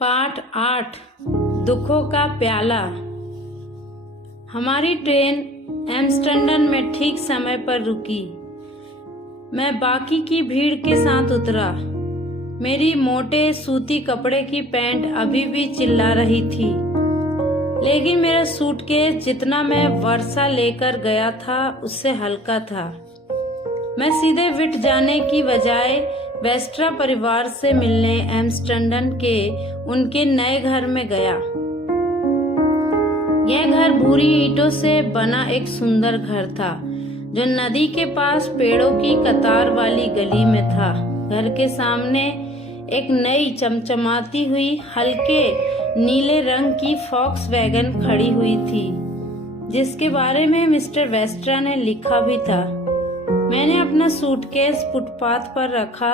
पाठ 8 दुखों का प्याला। हमारी ट्रेन एम्स्टर्डम में ठीक समय पर रुकी। मैं बाकी की भीड़ के साथ उतरा। मेरी मोटे सूती कपड़े की पैंट अभी भी चिल्ला रही थी, लेकिन मेरा सूटकेस जितना मैं वर्षा लेकर गया था उससे हल्का था। मैं सीधे विट जाने की बजाय वेस्ट्रा परिवार से मिलने एम्स्टर्डम के उनके नए घर में गया। यह घर भूरी ईंटों से बना एक सुंदर घर था, जो नदी के पास पेड़ों की कतार वाली गली में था। घर के सामने एक नई चमचमाती हुई हल्के नीले रंग की फॉक्सवैगन खड़ी हुई थी, जिसके बारे में मिस्टर वेस्ट्रा ने लिखा भी था। मैंने अपना सूटकेस फुटपाथ पर रखा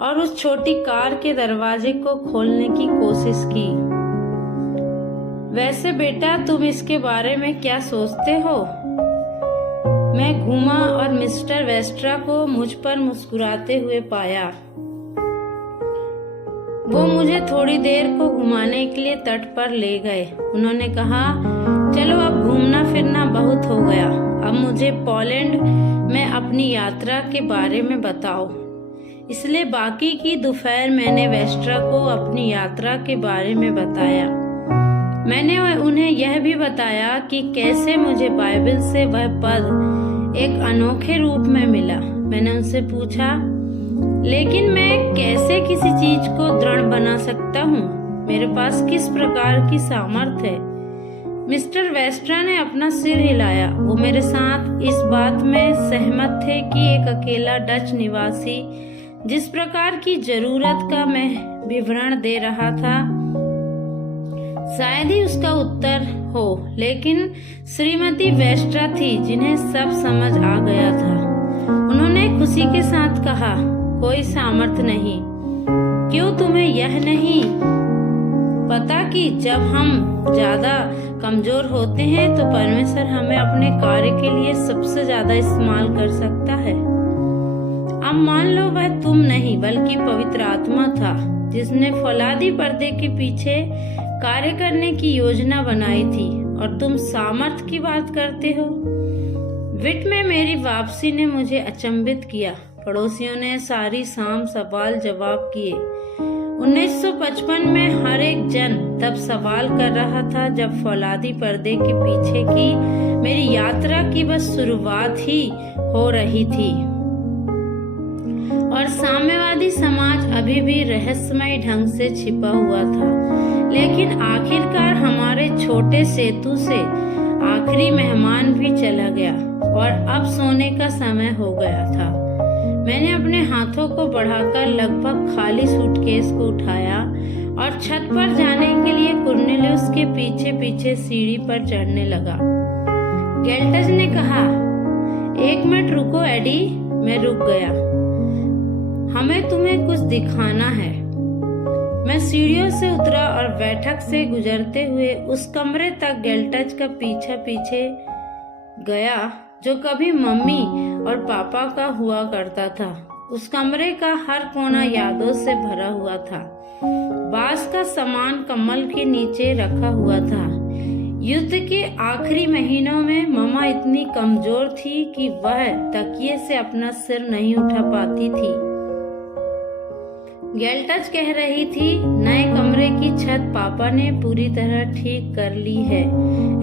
और उस छोटी कार के दरवाजे को खोलने की कोशिश की। वैसे बेटा, तुम इसके बारे में क्या सोचते हो? मैं घूमा और मिस्टर वेस्ट्रा को मुझ पर मुस्कुराते हुए पाया। वो मुझे थोड़ी देर को घुमाने के लिए तट पर ले गए। उन्होंने कहा, चलो अब घूमना फिरना बहुत हो गया, अब मुझे पोलैंड में अपनी यात्रा के बारे में बताओ। इसलिए बाकी की दोपहर मैंने वेस्ट्रा को अपनी यात्रा के बारे में बताया। मैंने उन्हें यह भी बताया कि कैसे मुझे बाइबल से वह पद एक अनोखे रूप में मिला। मैंने उनसे पूछा, लेकिन मैं कैसे किसी चीज को दृढ़ बना सकता हूँ? मेरे पास किस प्रकार की सामर्थ्य है? मिस्टर वेस्ट्रा ने अपना सिर हिलाया। वो मेरे साथ इस बात में सहमत थे कि एक अकेला डच निवासी जिस प्रकार की जरूरत का मैं विवरण दे रहा था, शायद ही उसका उत्तर हो, लेकिन श्रीमती वेस्ट्रा थी जिन्हें सब समझ आ गया था। उन्होंने खुशी के साथ कहा, कोई सामर्थ्य नहीं। क्यों तुम्हें यह नहीं पता कि जब हम ज्यादा कमजोर होते हैं तो परमेश्वर हमें अपने कार्य के लिए सबसे ज्यादा इस्तेमाल कर सकता है? अब मान लो वह तुम नहीं बल्कि पवित्र आत्मा था जिसने फौलादी पर्दे के पीछे कार्य करने की योजना बनाई थी, और तुम सामर्थ्य की बात करते हो। विट में मेरी वापसी ने मुझे अचंभित किया। पड़ोसियों ने सारी शाम सवाल जवाब किए। 1955 में हर एक जन तब सवाल कर रहा था जब फौलादी पर्दे के पीछे की मेरी यात्रा की बस शुरुआत ही हो रही थी, और साम्यवादी समाज अभी भी रहस्यमय ढंग से छिपा हुआ था। लेकिन आखिरकार हमारे छोटे सेतु से आखिरी मेहमान भी चला गया और अब सोने का समय हो गया था। मैंने अपने हाथों को बढ़ाकर लगभग खाली सूटकेस को उठाया और छत पर जाने के लिए कुर्नेलियस के पीछे पीछे सीढ़ी पर चढ़ने लगा। गेल्टज ने कहा, एक मिनट रुको एडी। मैं रुक गया। हमें तुम्हें कुछ दिखाना है। मैं सीढ़ियों से उतरा और बैठक से गुजरते हुए उस कमरे तक गेल्टज का पीछे पीछे गया जो कभी मम्मी और पापा का हुआ करता था। उस कमरे का हर कोना यादों से भरा हुआ था। बांस का सामान कम्बल के नीचे रखा हुआ था। युद्ध के आखिरी महीनों में मम्मा इतनी कमजोर थी कि वह तकिए से अपना सिर नहीं उठा पाती थी। गेल्टज कह रही थी, नए कमरे की छत पापा ने पूरी तरह ठीक कर ली है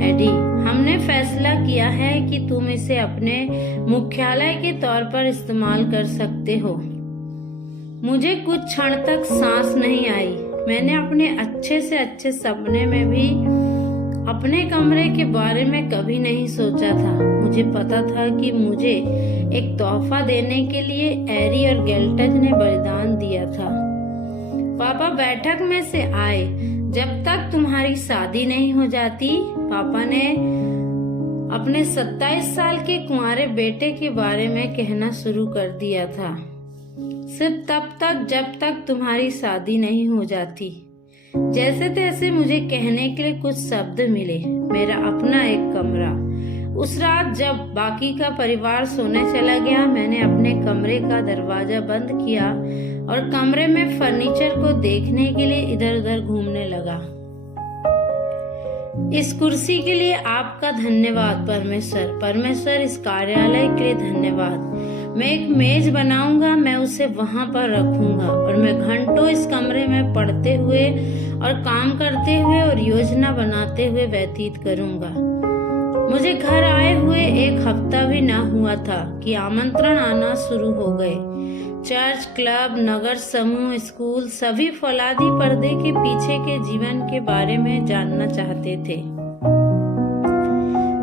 एडी। हमने फैसला किया है कि तुम इसे अपने मुख्यालय के तौर पर इस्तेमाल कर सकते हो। मुझे कुछ क्षण तक सांस नहीं आई। मैंने अपने अच्छे से अच्छे सपने में भी अपने कमरे के बारे में कभी नहीं सोचा था। मुझे पता था कि मुझे एक तोहफा देने के लिए एरी और गेल्टज ने बलिदान दिया था। पापा बैठक में से आए। जब तक तुम्हारी शादी नहीं हो जाती, पापा ने अपने 27 साल के कुंवारे बेटे के बारे में कहना शुरू कर दिया था। सिर्फ तब तक जब तक तुम्हारी शादी नहीं हो जाती। जैसे तैसे मुझे कहने के लिए कुछ शब्द मिले। मेरा अपना एक कमरा। उस रात जब बाकी का परिवार सोने चला गया, मैंने अपने कमरे का दरवाजा बंद किया और कमरे में फर्नीचर को देखने के लिए इधर उधर घूमने लगा। इस कुर्सी के लिए आपका धन्यवाद परमेश्वर। परमेश्वर, इस कार्यालय के लिए धन्यवाद। मैं एक मेज बनाऊंगा, मैं उसे वहां पर रखूंगा और मैं घंटों इस कमरे में पढ़ते हुए और काम करते हुए और योजना बनाते हुए व्यतीत करूंगा। मुझे घर आए हुए एक हफ्ता भी ना हुआ था कि आमंत्रण आना शुरू हो गए। चर्च, क्लब, नगर समूह, स्कूल सभी फौलादी पर्दे के पीछे के जीवन के बारे में जानना चाहते थे।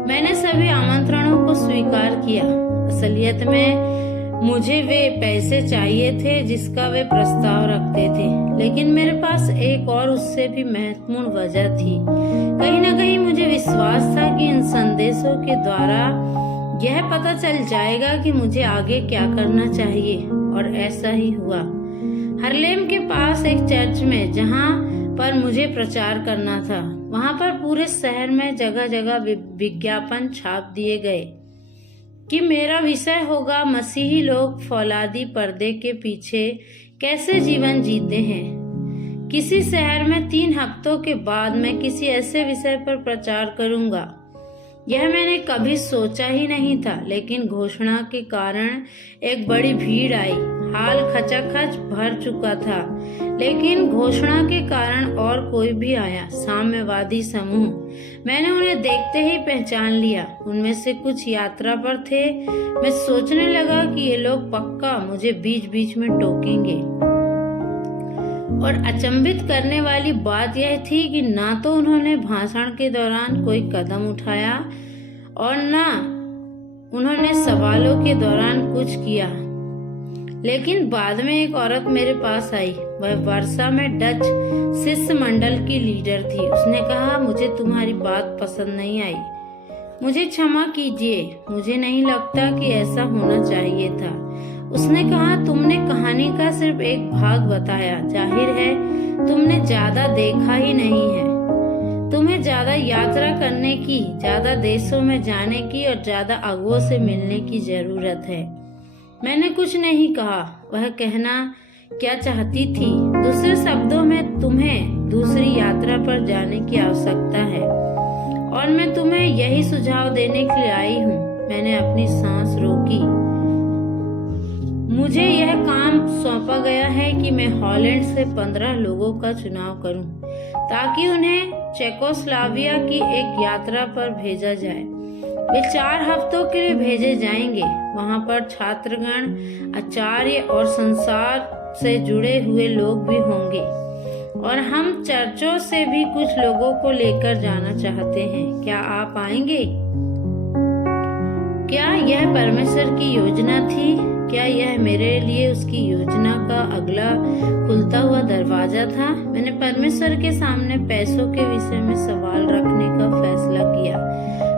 मैंने सभी आमंत्रणों को स्वीकार किया। असलियत में मुझे वे पैसे चाहिए थे जिसका वे प्रस्ताव रखते थे, लेकिन मेरे पास एक और उससे भी महत्वपूर्ण वजह थी। कहीं न कहीं मुझे विश्वास था कि इन संदेशों के द्वारा यह पता चल जाएगा कि मुझे आगे क्या करना चाहिए, और ऐसा ही हुआ। हार्लेम के पास एक चर्च में जहां पर मुझे प्रचार करना था, वहां पर पूरे शहर में जगह जगह विज्ञापन छाप दिए गए कि मेरा विषय होगा मसीही लोग फौलादी पर्दे के पीछे कैसे जीवन जीते हैं। किसी शहर में 3 हफ्तों के बाद मैं किसी ऐसे विषय पर प्रचार करूंगा। यह मैंने कभी सोचा ही नहीं था, लेकिन घोषणा के कारण एक बड़ी भीड़ आई। हाल खचाखच भर चुका था, लेकिन घोषणा के कारण और कोई भी आया। साम्यवादी समूह। मैंने उन्हें देखते ही पहचान लिया। उनमें से कुछ यात्रा पर थे। मैं सोचने लगा कि ये लोग पक्का मुझे बीच बीच में टोकेंगे। और अचंभित करने वाली बात यह थी कि ना तो उन्होंने भाषण के दौरान कोई कदम उठाया और ना उन्होंने सवालों के दौरान कुछ किया। लेकिन बाद में एक औरत मेरे पास आई। वह वर्षा में डच शिष्टमंडल की लीडर थी। उसने कहा, मुझे तुम्हारी बात पसंद नहीं आई। मुझे क्षमा कीजिए, मुझे नहीं लगता कि ऐसा होना चाहिए था। उसने कहा, तुमने कहानी का सिर्फ एक भाग बताया। जाहिर है तुमने ज्यादा देखा ही नहीं है। तुम्हें ज्यादा यात्रा करने की, ज्यादा देशों में जाने की और ज्यादा अगुओं से मिलने की जरूरत है। मैंने कुछ नहीं कहा। वह कहना क्या चाहती थी? दूसरे शब्दों में, तुम्हें दूसरी यात्रा पर जाने की आवश्यकता है और मैं तुम्हें यही सुझाव देने के लिए आई हूँ। मैंने अपनी सांस रोकी। मुझे यह काम सौंपा गया है कि मैं हॉलैंड से 15 लोगों का चुनाव करूं, ताकि उन्हें चेकोस्लोवाकिया की एक यात्रा पर भेजा जाए। वे 4 हफ्तों के लिए भेजे जाएंगे। वहां पर छात्रगण, आचार्य और संसार से जुड़े हुए लोग भी होंगे, और हम चर्चों से भी कुछ लोगों को लेकर जाना चाहते हैं। क्या आप आएंगे? क्या यह परमेश्वर की योजना थी? क्या यह मेरे लिए उसकी योजना का अगला खुलता हुआ दरवाजा था? मैंने परमेश्वर के सामने पैसों के विषय में सवाल रखने का फैसला किया।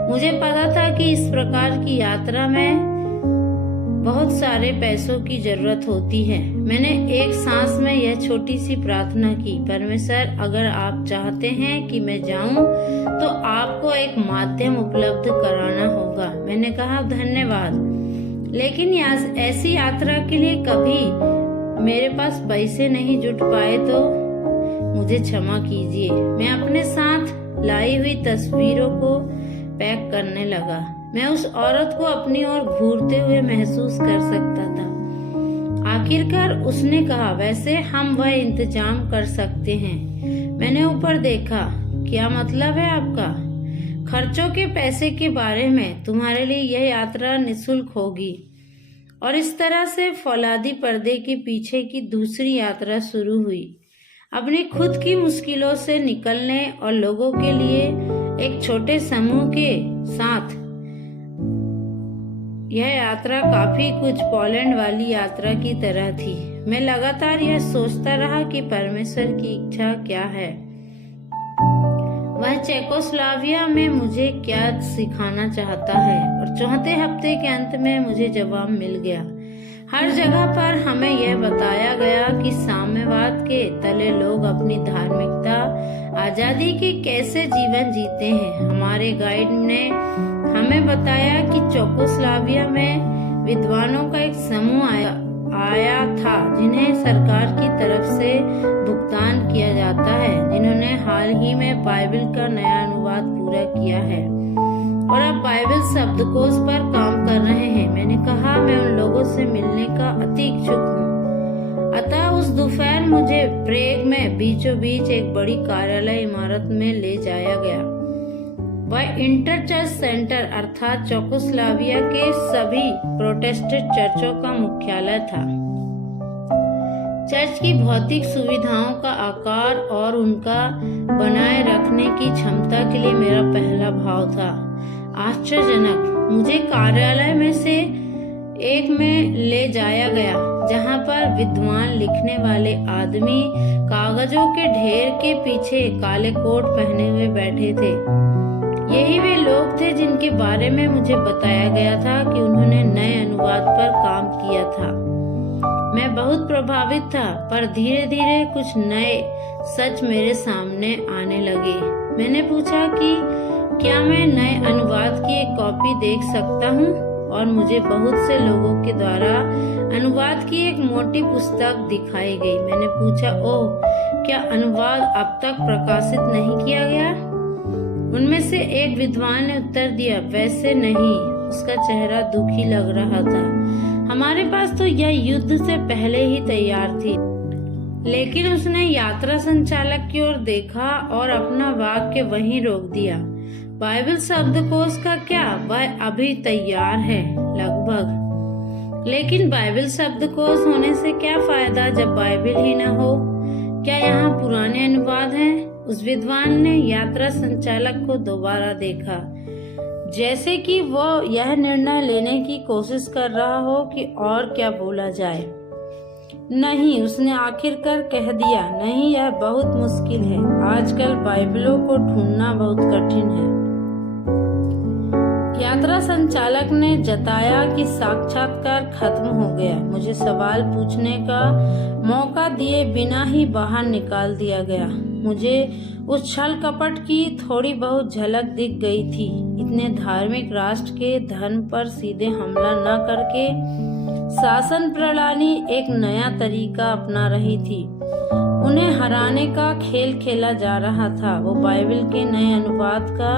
मुझे पता था कि इस प्रकार की यात्रा में बहुत सारे पैसों की जरूरत होती है। मैंने एक सांस में यह छोटी सी प्रार्थना की, परमेश्वर, अगर आप चाहते हैं कि मैं जाऊं तो आपको एक माध्यम उपलब्ध कराना होगा। मैंने कहा, धन्यवाद, लेकिन ऐसी यात्रा के लिए कभी मेरे पास पैसे नहीं जुट पाए तो मुझे क्षमा कीजिए। मैं अपने साथ लाई हुई तस्वीरों को पैक करने लगा। मैं उस औरत को अपनी ओर घूरते हुए महसूस कर सकता था। आखिरकार उसने कहा, वैसे हम वह इंतजाम कर सकते हैं। मैंने ऊपर देखा। क्या मतलब है आपका? खर्चों के पैसे के बारे में। तुम्हारे लिए यह यात्रा निःशुल्क होगी। और इस तरह से फौलादी पर्दे के पीछे की दूसरी यात्रा शुरू हुई। अपनी खुद की मुश्किलों से निकलने और लोगों के लिए एक छोटे समूह के साथ। यह यात्रा काफी कुछ पोलैंड वाली यात्रा की तरह थी। मैं लगातार यह सोचता रहा कि परमेश्वर की इच्छा क्या है। वह चेकोस्लोवाकिया में मुझे क्या सिखाना चाहता है। और चौथे हफ्ते के अंत में मुझे जवाब मिल गया। हर जगह पर हमें यह बताया गया कि साम्यवाद के तले लोग अपनी धार्मिकता, आजादी के कैसे जीवन जीते हैं। हमारे गाइड ने हमें बताया कि चेकोस्लोवाकिया में विद्वानों का एक समूह आया था जिन्हें सरकार की तरफ से भुगतान किया जाता है, जिन्होंने हाल ही में बाइबल का नया अनुवाद पूरा किया है और अब बाइबल शब्दकोश पर काम कर रहे हैं। मैंने कहा, मैं उन लोगों से मिलने का अति इच्छुक हूँ। अतः उस दोपहर मुझे प्रेग में बीचों बीच एक बड़ी कार्यालय इमारत में ले जाया गया। वह इंटरचर्च सेंटर अर्थात चेकोस्लोवाकिया के सभी प्रोटेस्टेंट चर्चों का मुख्यालय था। चर्च की भौतिक सुविधाओं का आकार और उनका बनाए रखने की क्षमता के लिए मेरा पहला भाव था आश्चर्यजनक। मुझे कार्यालय में से एक में ले जाया गया जहां पर विद्वान लिखने वाले आदमी कागजों के ढेर के पीछे काले कोट पहने हुए बैठे थे। यही वे लोग थे जिनके बारे में मुझे बताया गया था कि उन्होंने नए अनुवाद पर काम किया था। मैं बहुत प्रभावित था, पर धीरे धीरे कुछ नए सच मेरे सामने आने लगे। मैंने पूछा कि क्या मैं नए अनुवाद की एक कॉपी देख सकता हूँ, और मुझे बहुत से लोगों के द्वारा अनुवाद की एक मोटी पुस्तक दिखाई गई। मैंने पूछा, ओह, क्या अनुवाद अब तक प्रकाशित नहीं किया गया? उनमें से एक विद्वान ने उत्तर दिया, वैसे नहीं। उसका चेहरा दुखी लग रहा था। हमारे पास तो यह युद्ध से पहले ही तैयार थी। लेकिन उसने यात्रा संचालक की ओर देखा और अपना वाक्य वहीं रोक दिया। बाइबल शब्दकोश का क्या? वह अभी तैयार है लगभग। लेकिन बाइबल शब्दकोश होने से क्या फायदा जब बाइबल ही न हो? क्या यहाँ पुराने अनुवाद हैं? उस विद्वान ने यात्रा संचालक को दोबारा देखा, जैसे कि वो यह निर्णय लेने की कोशिश कर रहा हो कि और क्या बोला जाए। नहीं, उसने आखिरकार कह दिया, नहीं, यह बहुत मुश्किल है। आजकल बाइबलों को ढूंढना बहुत कठिन है। यात्रा संचालक ने जताया कि साक्षात्कार खत्म हो गया। मुझे सवाल पूछने का मौका दिए बिना ही बाहर निकाल दिया गया। मुझे उस छल कपट की थोड़ी बहुत झलक दिख गई थी। इतने धार्मिक राष्ट्र के धर्म पर सीधे हमला न करके शासन प्रणाली एक नया तरीका अपना रही थी। उन्हें हराने का खेल खेला जा रहा था। वो बाइबल के नए अनुवाद का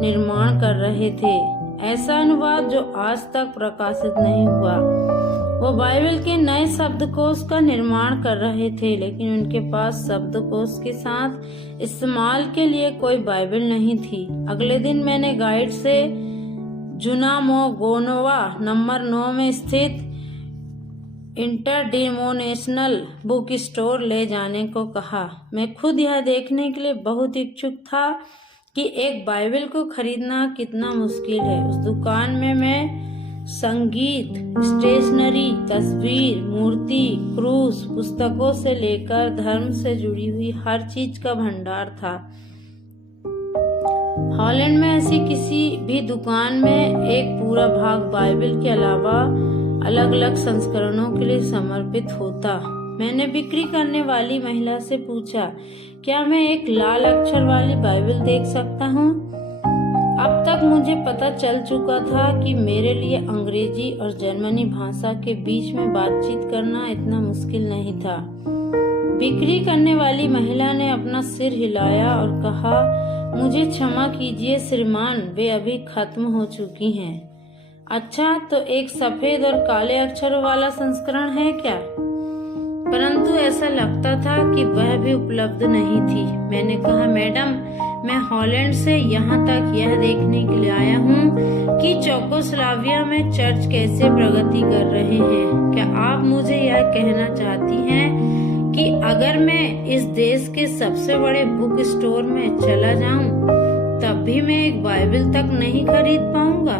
निर्माण कर रहे थे, ऐसा अनुवाद जो आज तक प्रकाशित नहीं हुआ। वो बाइबल के नए शब्दकोश का निर्माण कर रहे थे, लेकिन उनके पास शब्दकोश के साथ इस्तेमाल के लिए कोई बाइबल नहीं थी। अगले दिन मैंने गाइड से जुनामोगोनोवा नंबर 9 में स्थित इंटरडिनोमिनेशनल बुक स्टोर ले जाने को कहा। मैं खुद यह देखने के लिए बहुत इच्छुक था कि एक बाइबल को खरीदना कितना मुश्किल है। उस दुकान में मैं संगीत, स्टेशनरी, तस्वीर, मूर्ति, क्रूस, पुस्तकों से लेकर धर्म से जुड़ी हुई हर चीज का भंडार था। हॉलैंड में ऐसी किसी भी दुकान में एक पूरा भाग बाइबल के अलावा अलग अलग संस्करणों के लिए समर्पित होता। मैंने बिक्री करने वाली महिला से पूछा, क्या मैं एक लाल अक्षर वाली बाइबल देख सकता हूँ? अब तक मुझे पता चल चुका था कि मेरे लिए अंग्रेजी और जर्मनी भाषा के बीच में बातचीत करना इतना मुश्किल नहीं था। बिक्री करने वाली महिला ने अपना सिर हिलाया और कहा, मुझे क्षमा कीजिए श्रीमान, वे अभी खत्म हो चुकी हैं। अच्छा, तो एक सफेद और काले अक्षरों वाला संस्करण है क्या? परंतु ऐसा लगता था कि वह भी उपलब्ध नहीं थी। मैंने कहा, मैडम, मैं हॉलैंड से यहाँ तक यह देखने के लिए आया हूँ कि चेकोस्लोवाकिया में चर्च कैसे प्रगति कर रहे हैं। क्या आप मुझे यह कहना चाहती हैं कि अगर मैं इस देश के सबसे बड़े बुक स्टोर में चला जाऊं, तब भी मैं एक बाइबल तक नहीं खरीद पाऊंगा?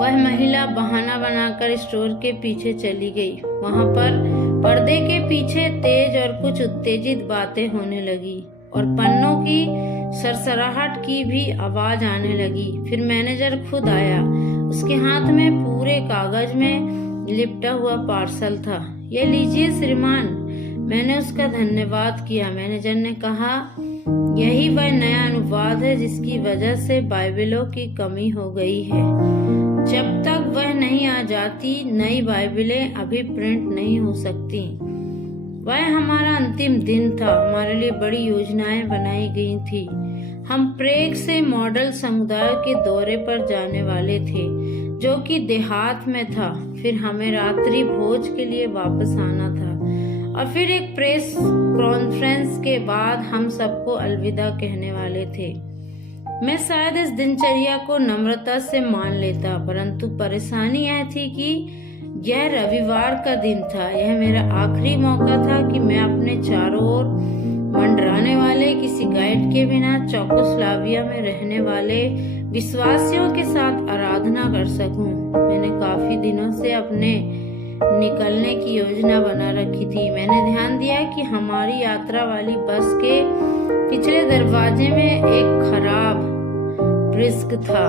वह महिला बहाना बनाकर स्टोर के पीछे चली गई। वहां पर पर्दे के पीछे तेज और कुछ उत्तेजित बातें होने लगी और पन्नों की सरसराहट की भी आवाज आने लगी। फिर मैनेजर खुद आया। उसके हाथ में पूरे कागज में लिपटा हुआ पार्सल था। ये लीजिए श्रीमान। मैंने उसका धन्यवाद किया। मैनेजर ने कहा, यही वह नया अनुवाद है जिसकी वजह से बाइबलों की कमी हो गई है। जब तक वह नहीं आ जाती नई बाइबलें अभी प्रिंट नहीं हो सकती। वह हमारा अंतिम दिन था। हमारे लिए बड़ी योजनाएं बनाई गई थी। हम प्रेग से मॉडल समुदाय के दौरे पर जाने वाले थे, जो कि देहात में था। फिर हमें रात्रि भोज के लिए वापस आना था और फिर एक प्रेस कॉन्फ्रेंस के बाद हम सबको अलविदा कहने वाले थे। मैं शायद इस दिनचर्या को नम्रता से मान लेता, परंतु परेशानी यह थी कि यह रविवार का दिन था। यह मेरा आखिरी मौका था कि मैं अपने चारों ओर मंडराने वाले किसी गाइड के बिना चेकोस्लोवाकिया में रहने वाले विश्वासियों के साथ आराधना कर सकूं। मैंने काफी दिनों से अपने निकलने की योजना बना रखी थी। मैंने ध्यान दिया कि हमारी यात्रा वाली बस के पिछले दरवाजे में एक खराब ब्रिस्क था।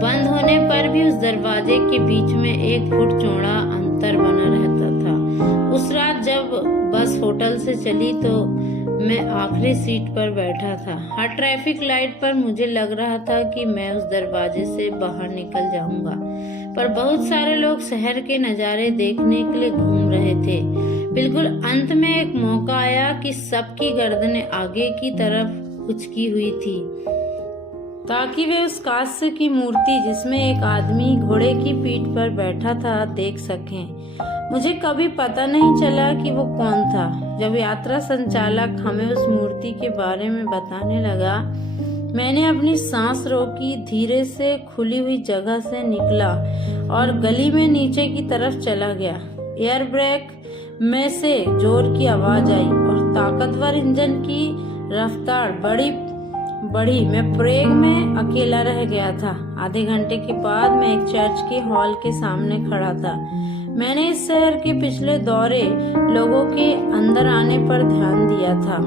बंद होने पर भी उस दरवाजे के बीच में 1 फुट चौड़ा अंतर बना रहता था। उस रात जब बस होटल से चली तो मैं आखिरी सीट पर बैठा था। हर ट्रैफिक लाइट पर मुझे लग रहा था कि मैं उस दरवाजे से बाहर निकल जाऊंगा, पर बहुत सारे लोग शहर के नज़ारे देखने के लिए घूम रहे थे। बिल्कुल अंत में एक मौका आया कि सबकी गर्दनें आगे की तरफ उचकी हुई थी ताकि वे उस कांस्य की मूर्ति जिसमें एक आदमी घोड़े की पीठ पर बैठा था देख सकें। मुझे कभी पता नहीं चला कि वो कौन था। जब यात्रा संचालक हमें उस मूर्ति के बारे में बताने लगा, मैंने अपनी सांस रोकी, धीरे से खुली हुई जगह से निकला और गली में नीचे की तरफ चला गया। एयर ब्रेक में से जोर की आवाज आई और ताकतवर इंजन की रफ्तार बढ़ी। मैं प्रेग में अकेला रह गया था। आधे घंटे के बाद मैं एक चर्च के हॉल के सामने खड़ा था। मैंने इस शहर के पिछले दौरे लोगों के अंदर आने पर ध्यान दिया था।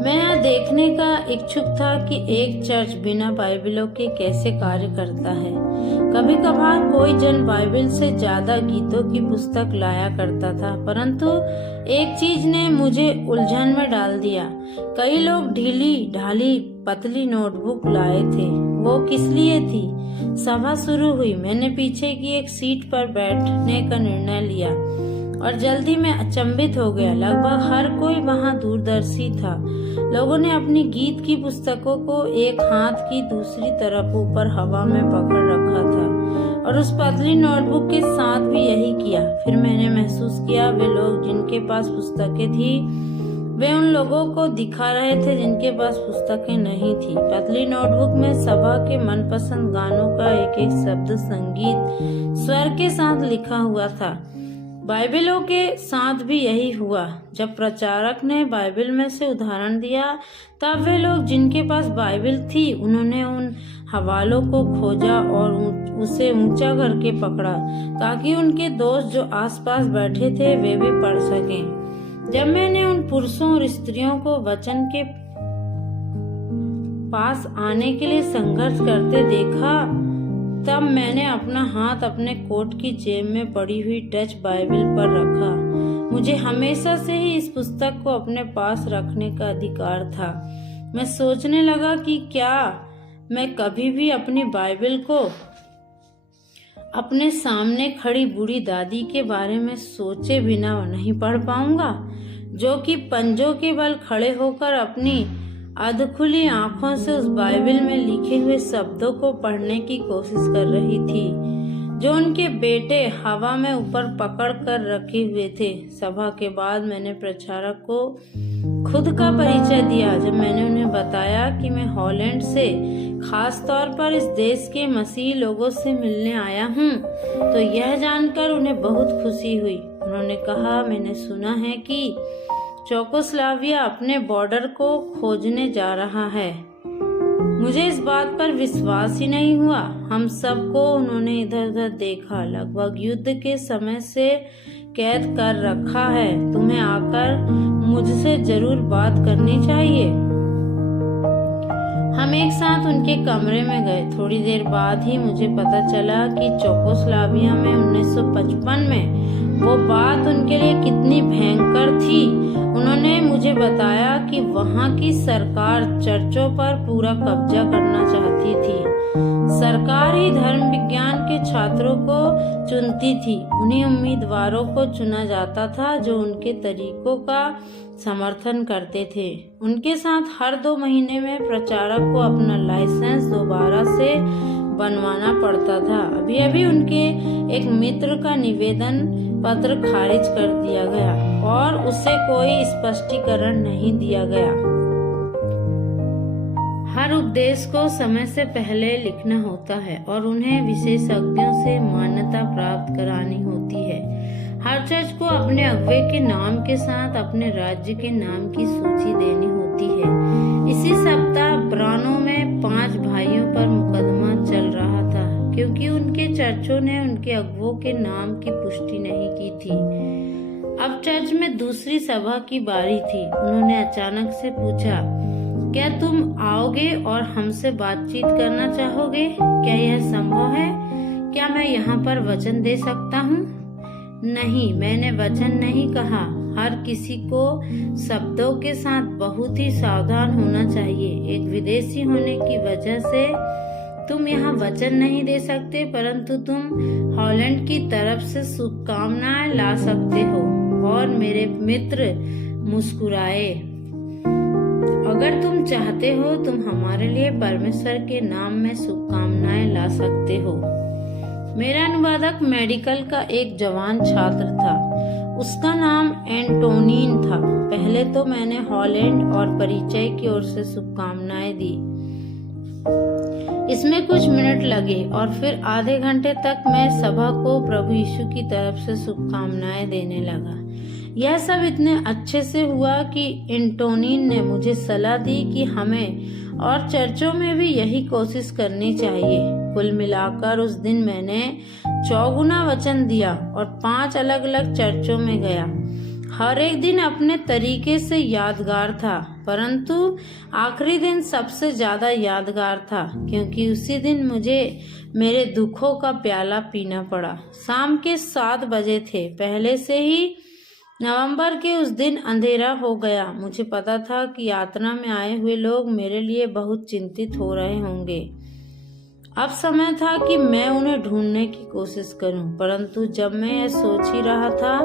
मैं यह देखने का इच्छुक था कि एक चर्च बिना बाइबलों के कैसे कार्य करता है। कभी कभार कोई जन बाइबल से ज्यादा गीतों की पुस्तक लाया करता था, परंतु एक चीज ने मुझे उलझन में डाल दिया। कई लोग ढीली ढाली पतली नोटबुक लाए थे। वो किस लिए थी? सभा शुरू हुई। मैंने पीछे की एक सीट पर बैठने का निर्णय लिया और जल्दी में अचंभित हो गया। लगभग हर कोई वहां दूरदर्शी था। लोगों ने अपनी गीत की पुस्तकों को एक हाथ की दूसरी तरफ ऊपर हवा में पकड़ रखा था और उस पतली नोटबुक के साथ भी यही किया। फिर मैंने महसूस किया वे लोग जिनके पास पुस्तकें थी वे उन लोगों को दिखा रहे थे जिनके पास पुस्तकें नहीं थी। पतली नोटबुक में सभा के मनपसंद गानों का एक एक शब्द संगीत स्वर के साथ लिखा हुआ था। बाइबलों के साथ भी यही हुआ। जब प्रचारक ने बाइबल में से उदाहरण दिया तब वे लोग जिनके पास बाइबल थी उन्होंने उन हवालों को खोजा और उसे ऊंचा करके पकड़ा ताकि उनके दोस्त जो आसपास बैठे थे वे भी पढ़ सकें। जब मैंने उन पुरुषों और स्त्रियों को वचन के पास आने के लिए संघर्ष करते देखा तब मैंने अपना हाथ अपने कोट की जेब में पड़ी हुई डच बाइबल पर रखा। मुझे हमेशा से ही इस पुस्तक को अपने पास रखने का अधिकार था। मैं सोचने लगा कि क्या मैं कभी भी अपनी बाइबल को अपने सामने खड़ी बूढ़ी दादी के बारे में सोचे बिना नहीं पढ़ पाऊंगा, जो कि पंजों के बल खड़े होकर अपनी अधखुली आंखों से उस बाइबल में लिखे हुए शब्दों को पढ़ने की कोशिश कर रही थी जो उनके बेटे हवा में ऊपर पकड़ कर रखे हुए थे। सभा के बाद मैंने प्रचारक को खुद का परिचय दिया। जब मैंने उन्हें बताया कि मैं हॉलैंड से खास तौर पर इस देश के मसीही लोगों से मिलने आया हूँ तो यह जानकर उन्हें बहुत खुशी हुई। उन्होंने कहा, मैंने सुना है कि चेकोस्लोवाकिया अपने बॉर्डर को खोजने जा रहा है। मुझे इस बात पर विश्वास ही नहीं हुआ। हम सबको उन्होंने इधर उधर देखा। लगभग युद्ध के समय से कैद कर रखा है। तुम्हें आकर मुझसे जरूर बात करनी चाहिए। हम एक साथ उनके कमरे में गए। थोड़ी देर बाद ही मुझे पता चला कि चेकोस्लोवाकिया में 1955 में वो बात उनके लिए कितनी भयंकर थी। उन्होंने मुझे बताया कि वहाँ की सरकार चर्चों पर पूरा कब्जा करना चाहती थी। सरकार ही धर्म विज्ञान के छात्रों को चुनती थी। उन्हीं उम्मीदवारों को चुना जाता था जो उनके तरीकों का समर्थन करते थे। उनके साथ हर 2 महीने में प्रचारक को अपना लाइसेंस दोबारा से बनवाना पड़ता था। अभी अभी उनके एक मित्र का निवेदन पत्र खारिज कर दिया गया और उसे कोई स्पष्टीकरण नहीं दिया गया। हर उपदेश को समय से पहले लिखना होता है और उन्हें विशेषज्ञों से मान्यता प्राप्त करानी होती है। हर चर्च को अपने अगुवे के नाम के साथ अपने राज्य के नाम की सूची देनी होती है। इसी सप्ताह ब्रानो में 5 भाइयों पर मुकदमा चल रहा था क्योंकि उनके चर्चों ने उनके अगुवों के नाम की पुष्टि नहीं की थी। अब चर्च में दूसरी सभा की बारी थी। उन्होंने अचानक से पूछा, क्या तुम आओगे और हमसे बातचीत करना चाहोगे? क्या यह संभव है? क्या मैं यहाँ पर वचन दे सकता हूँ? नहीं, मैंने वचन नहीं कहा। हर किसी को शब्दों के साथ बहुत ही सावधान होना चाहिए। एक विदेशी होने की वजह से तुम यहाँ वचन नहीं दे सकते, परंतु तुम हॉलैंड की तरफ से शुभकामनाएं ला सकते हो। और मेरे मित्र मुस्कुराए। अगर तुम चाहते हो तुम हमारे लिए परमेश्वर के नाम में शुभकामनाएं ला सकते हो। मेरा अनुवादक मेडिकल का एक जवान छात्र था। उसका नाम एंटोनिन था। पहले तो मैंने हॉलैंड और परिचय की ओर से शुभकामनाएं दी। इसमें कुछ मिनट लगे और फिर आधे घंटे तक मैं सभा को प्रभु यीशु की तरफ से शुभकामनाएं देने लगा। यह सब इतने अच्छे से हुआ कि एंटोनिन ने मुझे सलाह दी कि हमें और चर्चों में भी यही कोशिश करनी चाहिए। कुल मिलाकर उस दिन मैंने 4 वचन दिया और 5 अलग अलग चर्चों में गया। हर एक दिन अपने तरीके से यादगार था, परंतु आखिरी दिन सबसे ज्यादा यादगार था क्योंकि उसी दिन मुझे मेरे दुखों का प्याला पीना पड़ा। शाम के 7 बजे थे। पहले से ही नवंबर के उस दिन अंधेरा हो गया। मुझे पता था कि यात्रा में आए हुए लोग मेरे लिए बहुत चिंतित हो रहे होंगे। अब समय था कि मैं उन्हें ढूंढने की कोशिश करूं, परंतु जब मैं यह सोच ही रहा था,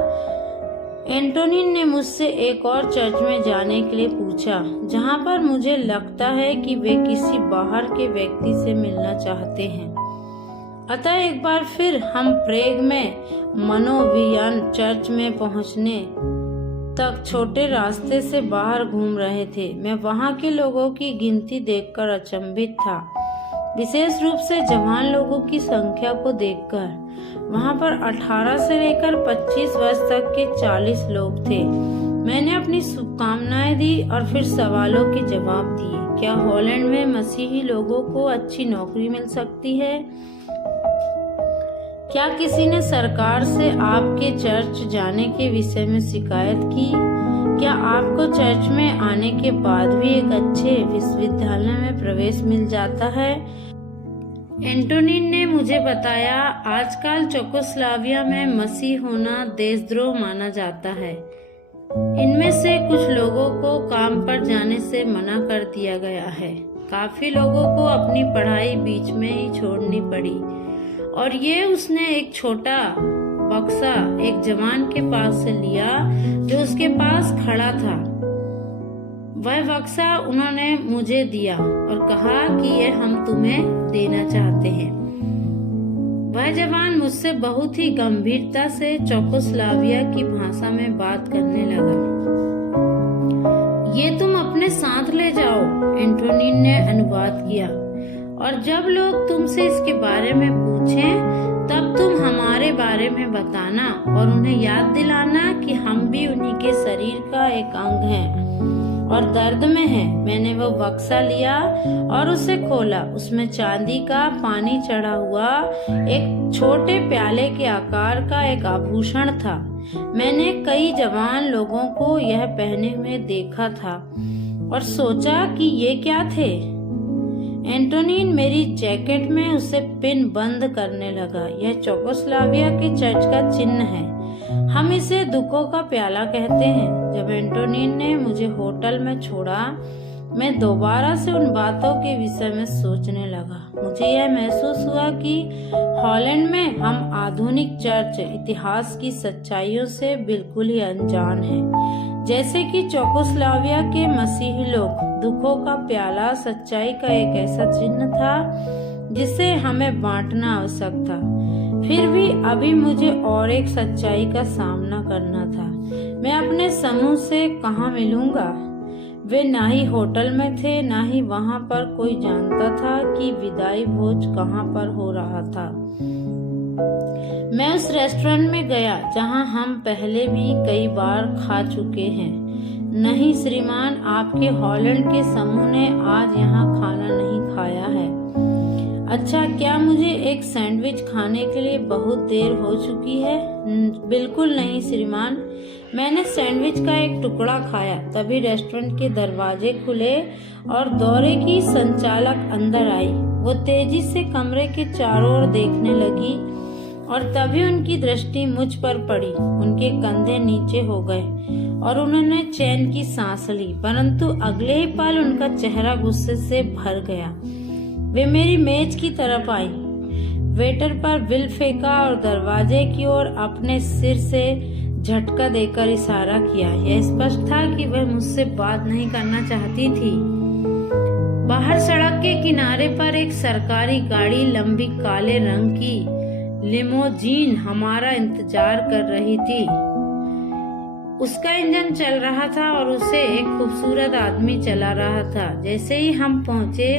एंटोनिन ने मुझसे एक और चर्च में जाने के लिए पूछा जहां पर मुझे लगता है कि वे किसी बाहर के व्यक्ति से मिलना चाहते हैं। अतः एक बार फिर हम प्रेग में मनोवियन चर्च में पहुंचने तक छोटे रास्ते से बाहर घूम रहे थे। मैं वहां के लोगों की गिनती देखकर अचंभित था, विशेष रूप से जवान लोगों की संख्या को देखकर। वहां पर 18 से लेकर 25 वर्ष तक के 40 लोग थे। मैंने अपनी शुभकामनाएं दी और फिर सवालों के जवाब दिए। क्या हॉलैंड में मसीही लोगों को अच्छी नौकरी मिल सकती है? क्या किसी ने सरकार से आपके चर्च जाने के विषय में शिकायत की? क्या आपको चर्च में आने के बाद भी एक अच्छे विश्वविद्यालय में प्रवेश मिल जाता है? एंटोनिन ने मुझे बताया, आजकल चेकोस्लोवाकिया में मसीह होना देशद्रोह माना जाता है। इनमें से कुछ लोगों को काम पर जाने से मना कर दिया गया है। काफी लोगों को अपनी पढ़ाई बीच में ही छोड़नी पड़ी। और ये उसने एक छोटा बक्सा एक जवान के पास से लिया जो उसके पास खड़ा था। वह बक्सा उन्होंने मुझे दिया और कहा कि यह हम तुम्हें देना चाहते हैं। वह जवान मुझसे बहुत ही गंभीरता से चेकोस्लोवाकिया की भाषा में बात करने लगा। ये तुम अपने साथ ले जाओ, एंटोनिन ने अनुवाद किया, और जब लोग तुमसे इसके बारे में पूछें तब तुम हमारे बारे में बताना और उन्हें याद दिलाना कि हम भी उन्हीं के शरीर का एक अंग हैं और दर्द में हैं। मैंने वो बक्सा लिया और उसे खोला। उसमें चांदी का पानी चढ़ा हुआ एक छोटे प्याले के आकार का एक आभूषण था। मैंने कई जवान लोगों को यह पहने हुए देखा था और सोचा कि ये क्या थे। एंटोनिन मेरी जैकेट में उसे पिन बंद करने लगा। यह चेकोस्लोवाकिया के चर्च का चिन्ह है। हम इसे दुखों का प्याला कहते हैं। जब एंटोनीन ने मुझे होटल में छोड़ा, मैं दोबारा से उन बातों के विषय में सोचने लगा। मुझे यह महसूस हुआ कि हॉलैंड में हम आधुनिक चर्च इतिहास की सच्चाइयों से बिल्कुल ही अनजान हैं। जैसे कि चेकोस्लोवाकिया के मसीही लोग, दुखों का प्याला सच्चाई का एक ऐसा चिन्ह था जिसे हमें बांटना आवश्यक था। फिर भी अभी मुझे और एक सच्चाई का सामना करना था। मैं अपने समूह से कहाँ मिलूंगा? वे ना ही होटल में थे, ना ही वहां पर कोई जानता था कि विदाई भोज कहाँ पर हो रहा था। मैं उस रेस्टोरेंट में गया जहां हम पहले भी कई बार खा चुके हैं। नहीं श्रीमान, आपके हॉलैंड के समूह ने आज यहाँ खाना नहीं खाया है। अच्छा, क्या मुझे एक सैंडविच खाने के लिए बहुत देर हो चुकी है? बिल्कुल नहीं श्रीमान, मैंने सैंडविच का एक टुकड़ा खाया। तभी रेस्टोरेंट के दरवाजे खुले और दौरे की संचालक अंदर आई। वो तेजी से कमरे के चारों ओर देखने लगी और तभी उनकी दृष्टि मुझ पर पड़ी। उनके कंधे नीचे हो गए और उन्होंने चैन की सांस ली, परंतु अगले ही पल उनका चेहरा गुस्से से भर गया। वे मेरी मेज की तरफ आई, वेटर पर बिल फेंका और दरवाजे की ओर अपने सिर से झटका देकर इशारा किया। यह स्पष्ट था कि वह मुझसे बात नहीं करना चाहती थी। बाहर सड़क के किनारे पर एक सरकारी गाड़ी, लंबी काले रंग की लिमोजीन हमारा इंतजार कर रही थी। उसका इंजन चल रहा था और उसे एक खूबसूरत आदमी चला रहा था। जैसे ही हम पहुंचे,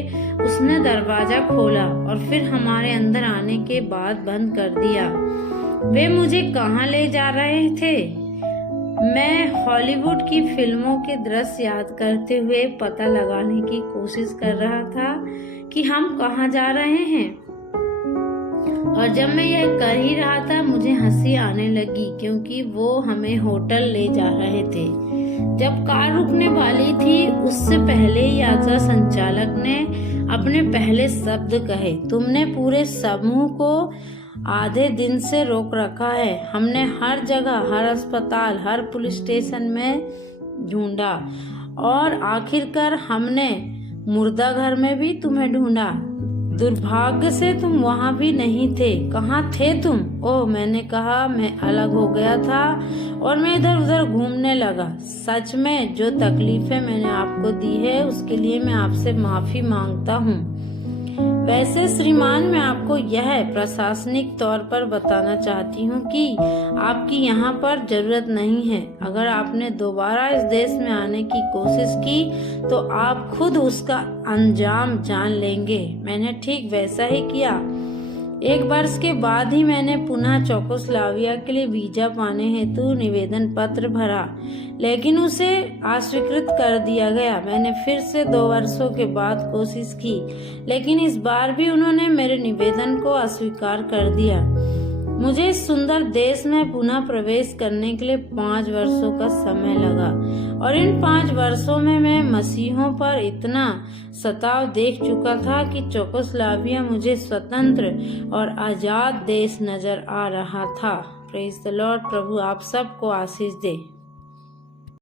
उसने दरवाजा खोला और फिर हमारे अंदर आने के बाद बंद कर दिया। वे मुझे कहाँ ले जा रहे थे? मैं हॉलीवुड की फिल्मों के दृश्य याद करते हुए पता लगाने की कोशिश कर रहा था कि हम कहाँ जा रहे हैं। और जब मैं यह कर ही रहा था, मुझे हंसी आने लगी क्योंकि वो हमें होटल ले जा रहे थे। जब कार रुकने वाली थी, उससे पहले ही यात्रा संचालक ने अपने पहले शब्द कहे, तुमने पूरे समूह को आधे दिन से रोक रखा है। हमने हर जगह, हर अस्पताल, हर पुलिस स्टेशन में ढूंढा और आखिरकार हमने मुर्दा घर में भी तुम्हें ढूंढा। दुर्भाग्य से तुम वहाँ भी नहीं थे। कहाँ थे तुम? ओह, मैंने कहा। मैं अलग हो गया था और मैं इधर उधर घूमने लगा। सच में जो तकलीफें मैंने आपको दी है उसके लिए मैं आपसे माफी मांगता हूँ। वैसे श्रीमान, मैं आपको यह प्रशासनिक तौर पर बताना चाहती हूँ कि आपकी यहाँ पर जरूरत नहीं है। अगर आपने दोबारा इस देश में आने की कोशिश की तो आप खुद उसका अंजाम जान लेंगे। मैंने ठीक वैसा ही किया। 1 वर्ष के बाद ही मैंने पुनः चेकोस्लोवाकिया के लिए वीजा पाने हेतु निवेदन पत्र भरा, लेकिन उसे अस्वीकृत कर दिया गया। मैंने फिर से 2 वर्षों के बाद कोशिश की, लेकिन इस बार भी उन्होंने मेरे निवेदन को अस्वीकार कर दिया। मुझे इस सुंदर देश में पुनः प्रवेश करने के लिए 5 वर्षों का समय लगा और इन 5 वर्षों में मैं मसीहों पर इतना सताव देख चुका था कि चेकोस्लोवाकिया मुझे स्वतंत्र और आजाद देश नजर आ रहा था। Praise the Lord. प्रभु आप सबको आशीष दे।